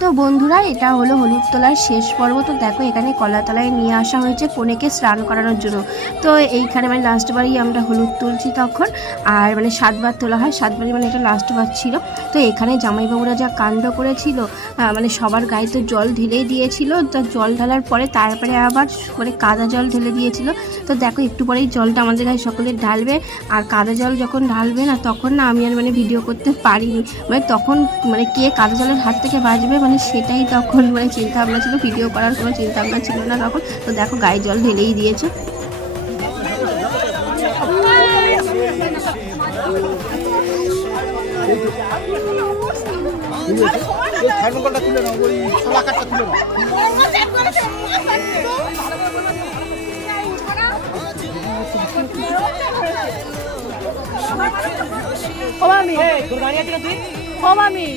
তো বন্ধুরা, এটা হলো হলুদ তোলার শেষ পর্ব। তো দেখো এখানে কলাতলায় নিয়ে আসা হয়েছে কনেকে স্নান করানোর জন্য। তো এইখানে মানে লাস্টবারই আমরা হলুদ তুলছি তখন। আর মানে 7বার তোলা হয়, 7বারই মানে এটা লাস্টবার ছিল। তো এখানে জামাইবাবুরা যা কাণ্ড করেছিল, মানে সবার গায়ে তো জল ঢেলেই দিয়েছিল। তো জল ঢালার পরে তারপরে আবার মানে কাদা জল ঢেলে দিয়েছিল। তো দেখো একটু পরেই জলটা আমাদের গায়ে সকলে ঢালবে। আর কাদা জল যখন ঢালবে না, তখন না আমি আর মানে ভিডিও করতে পারিনি। মানে তখন মানে কে কাদা জলের হাত থেকে বাঁচবে, মানে সেটাই তখন মানে চিন্তা ভাবনা ছিল। ভিডিও করার কোনো চিন্তা ভাবনা ছিল না তখন। তো দেখো গায়ে জল ঢেলেই দিয়েছে। ও মামি, ও মামি